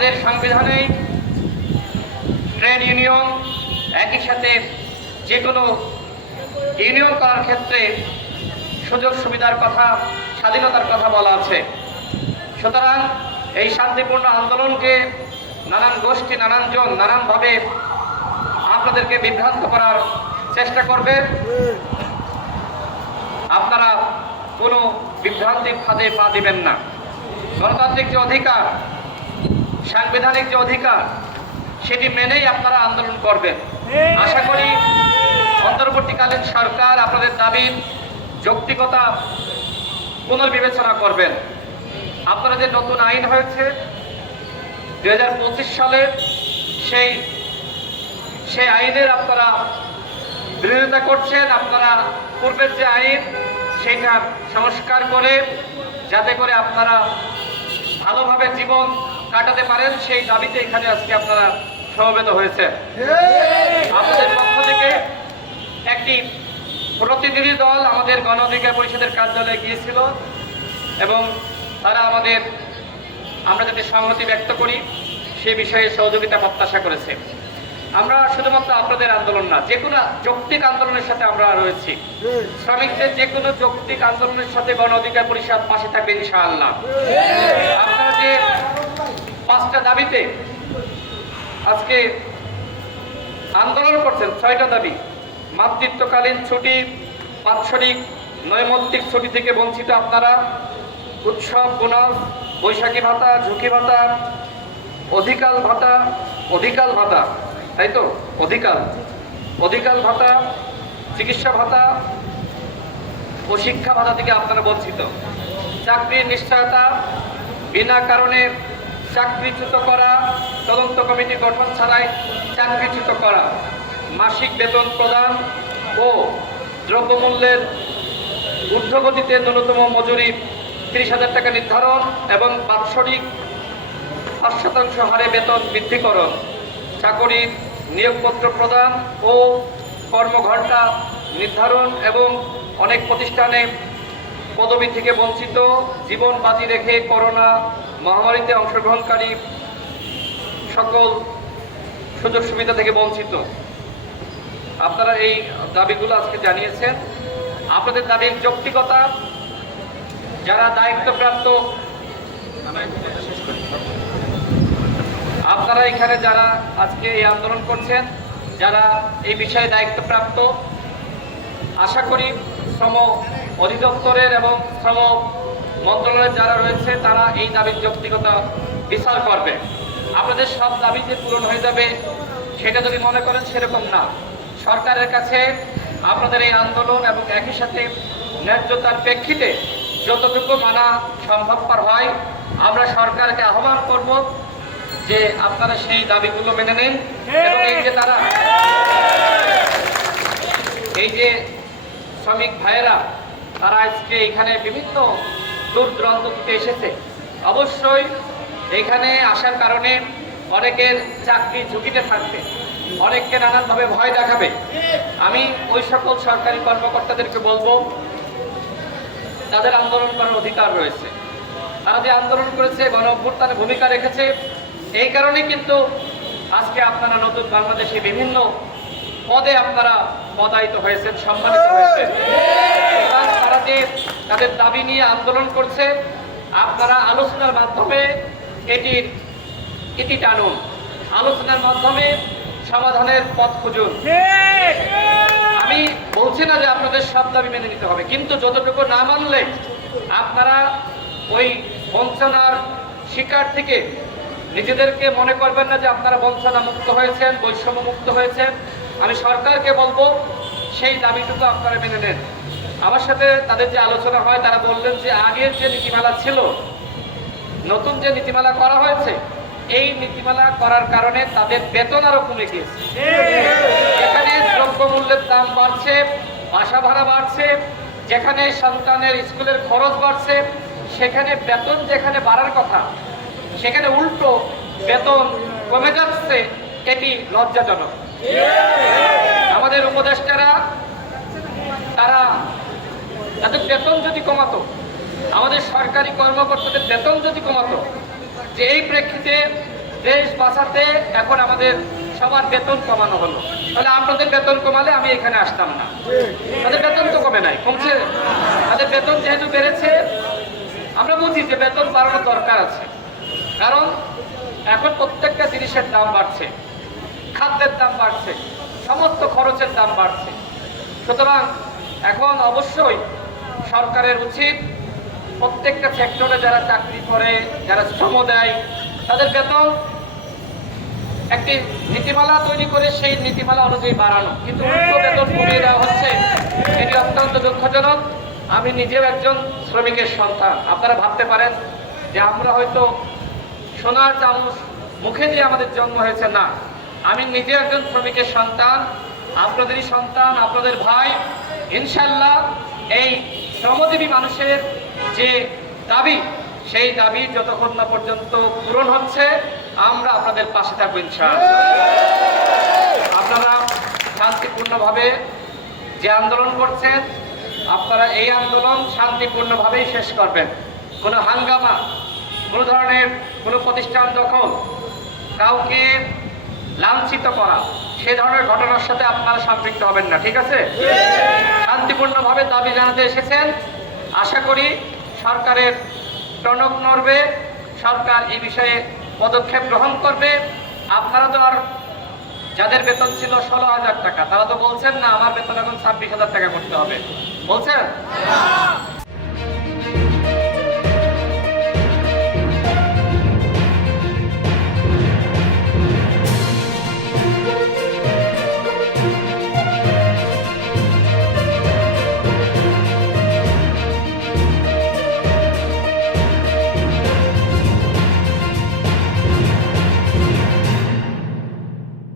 আমাদের সংবিধানে trade union একই সাথে যে কোনো ইউনিয়ন করার ক্ষেত্রে সুযোগ সুবিধার কথা, স্বাধীনতার কথা বলা আছে। সুতরাং এই শান্তিপূর্ণ আন্দোলনকে নানান গোষ্ঠী, নানান জন নানানভাবে আপনাদেরকে বিভ্রান্ত করার চেষ্টা করবে। আপনারা কোনো বিভ্রান্তির ফাঁদে পা দিবেন না। গণতান্ত্রিক যে অধিকার সাংবিধানিক যে অধিকার, সেটি মেনেই আপনারা আন্দোলন করবেন। আশা করি অন্তর্বর্তীকালীন সরকার আপনাদের দাবির যৌক্তিকতা পুনর্বিবেচনা করবেন। আপনারা যে নতুন আইন হয়েছে দু হাজার পঁচিশ সালে সেই সেই আইনের আপনারা বিরোধিতা করছেন। আপনারা পূর্বের যে আইন, সেইটা সংস্কার করে, যাতে করে আপনারা ভালোভাবে জীবন কাটাতে পারেন, সেই দাবিতে এখানে আজকে আপনারা সমবেত হয়েছে আপনাদের পক্ষ থেকে একটি প্রতিনিধি দল আমাদের গণ অধিকার পরিষদের কার্যালয়ে গিয়েছিল এবং তারা আমাদের, আমরা যাতে সংহতি ব্যক্ত করি, সে বিষয়ে সহযোগিতা, প্রত্যাশা করেছে। আমরা শুধুমাত্র আপনাদের আন্দোলন না, যে কোনো যৌক্তিক আন্দোলনের সাথে আমরা রয়েছি। শ্রমিকদের যে কোনো যৌক্তিক আন্দোলনের সাথে গণ অধিকার পরিষদ পাশে থাকবে ইনশাআল্লাহ। আপনারা যে পাঁচটা দাবিতে আজকে আন্দোলন করছেন, ছয়টা দাবি। মাতৃত্বকালীন ছুটি, বাৎসরিক নৈমত্তিক ছুটি থেকে বঞ্চিত আপনারা, উৎসব, বোনাস, বৈশাখী ভাতা, ঝুঁকি ভাতা, অধিকাল ভাতা অধিকাল ভাতা, তাই তো? অধিকাল। অধিকাল ভাতা, চিকিৎসা ভাতা ও শিক্ষা ভাতা থেকে আপনারা বঞ্চিত। চাকরির নিশ্চয়তা বিনা কারণে চাকরিচ্যুত করা, তদন্ত কমিটি গঠন ছাড়াই চাকরিচ্যুত করা, মাসিক বেতন প্রদান ও দ্রব্যমূল্যের ঊর্ধ্বগতিতে ন্যূনতম মজুরি তিরিশ হাজার টাকা নির্ধারণ এবং বাৎসরিক পাঁচ শতাংশ হারে বেতন বৃদ্ধিকরণ চাকরির নিয়োগপত্র প্রদান ও কর্মঘণ্টা নির্ধারণ এবং অনেক প্রতিষ্ঠানে পদবি থেকে বঞ্চিত, জীবন বাজি রেখে করোনা মহামারীতে অংশগ্রহণকারী সকল সুযোগ সুবিধা থেকে বঞ্চিত। আপনারা এই দাবিগুলো আজকে জানিয়েছেন। আপনাদের দাবির যৌক্তিকতা, যারা দায়িত্বপ্রাপ্ত, আপনারা এখানে যারা আজকে এই আন্দোলন করছেন, যারা এই বিষয়ে দায়িত্বপ্রাপ্ত, আশা করি শ্রম অধিদপ্তরের এবং শ্রম মন্ত্রণালয়ের যারা রয়েছে, তারা এই দাবির যৌক্তিকতা বিচার করবে। আপনাদের সব দাবি যে পূরণ হয়ে যাবে, সেটা যদি মনে করেন, সেরকম না। সরকারের কাছে আপনাদের এই আন্দোলন এবং একই সাথে ন্যায্যতার প্রেক্ষিতে যতটুকু মানা সম্ভবপর হয়, আমরা সরকারকে আহ্বান করব যে আপনারা সেই দাবিগুলো মেনে নেন এবং এই যে তারা এই যে শ্রমিক ভাইয়েরা, তারা আজকে এখানে বিভিন্ন দূর দূরান্ত থেকে এসেছে। অবশ্যই এখানে আসার কারণে অনেকের চাকরি ঝুঁকিতে থাকবে। অনেককে নানানভাবে ভয় দেখাবে। আমি ওই সকল সরকারি কর্মকর্তাদেরকে বলব, তাদের আন্দোলন করার অধিকার রয়েছে। তারা যে আন্দোলন করেছে, গণ অভ্যুত্থানে ভূমিকা রেখেছে, এই কারণে কিন্তু আজকে আপনারা নতুন বাংলাদেশে বিভিন্ন পদে আপনারা পদায়িত হয়েছেন, সম্মানিত হয়েছেন। তারা যে তাদের দাবি নিয়ে আন্দোলন করছে। আপনারা আলোচনার মাধ্যমে এটির ইতি টানুন। আলোচনার মাধ্যমে সমাধানের পথ খুঁজুন। আমি বলছি না যে আপনাদের সব দাবি মেনে নিতে হবে, কিন্তু যতটুকু না মানলে আপনারা ওই বঞ্চনার শিকার থেকে নিজেদেরকে মনে করবেন না যে আপনারা বঞ্চনা মুক্ত হয়েছেন বৈষম্য মুক্ত হয়েছেন। আমি সরকারকে বলব, সেই দাবিটুকু আপনারা মেনে নেন। আমার সাথে তাদের যে আলোচনা হয়, তারা বললেন যে আগের যে নীতিমালা ছিল, নতুন যে নীতিমালা করা হয়েছে, এই নীতিমালা করার কারণে তাদের বেতন আরও কমে গিয়েছে। যেখানে দ্রব্যমূল্যের দাম বাড়ছে, বাসা ভাড়া বাড়ছে, যেখানে সন্তানের স্কুলের খরচ বাড়ছে, সেখানে বেতন যেখানে বাড়ার কথা, সেখানে উল্টো বেতন কমে যাচ্ছে, এটি লজ্জাজনক। আমাদের উপদেষ্টারা তাদের বেতন যদি কমাতো, আমাদের সরকারি কর্মকর্তাদের বেতন যদি কমাতো, যে এই প্রেক্ষিতে দেশ বাঁচাতে এখন আমাদের সবার বেতন কমানো হলো। তাহলে আপনাদের বেতন কমালে আমি এখানে আসতাম না। তাদের বেতন তো কমে নাই, কমছে। তাদের বেতন যেহেতু বেড়েছে, আমরা বুঝি যে বেতন বাড়ানোর দরকার আছে। কারণ এখন প্রত্যেকটা জিনিসের দাম বাড়ছে, খাদ্যের দাম বাড়ছে, সমস্ত খরচের দাম বাড়ছে। সুতরাং এখন অবশ্যই সরকারের উচিত প্রত্যেকটা সেক্টরে যারা চাকরি করে, যারা শ্রম দেয়, তাদের বেতন একটি নীতিমালা তৈরি করে সেই নীতিমালা অনুযায়ী বাড়ানো। কিন্তু উল্টো বেতন কমিয়ে দেওয়া হচ্ছে, এটি অত্যন্ত দুঃখজনক। আমি নিজেও একজন শ্রমিকের সন্তান। আপনারা ভাবতে পারেন যে আমরা হয়তো সোনার চামচ মুখে দিয়ে আমাদের জন্ম হয়েছে, না। আমি নিজে একজন শ্রমিকের সন্তান, আপনাদেরই সন্তান, আপনাদের ভাই ইনশাল্লাহ এই শ্রমজীবী মানুষের যে দাবি, সেই দাবি যতক্ষণ না পর্যন্ত পূরণ হচ্ছে, আমরা আপনাদের পাশে থাকব আপনারা শান্তিপূর্ণভাবে যে আন্দোলন করছেন, আপনারা এই আন্দোলন শান্তিপূর্ণভাবেই শেষ করবেন। কোনো হাঙ্গামা, কোনো ধরনের কোনো প্রতিষ্ঠান যখন কাউকে লাঞ্ছিত করা, সে ধরনের ঘটনার সাথে আপনারা সম্পৃক্ত হবেন না, ঠিক আছে? শান্তিপূর্ণভাবে দাবি জানাতে এসেছেন। আশা করি সরকারের টনক নড়বে, সরকার এই বিষয়ে পদক্ষেপ গ্রহণ করবে। আপনারা তো আর যাদের বেতন ছিল ষোলো হাজার টাকা, তারা তো বলছেন না, আমার বেতন এখন ছাব্বিশ হাজার টাকা করতে হবে। বলছেন?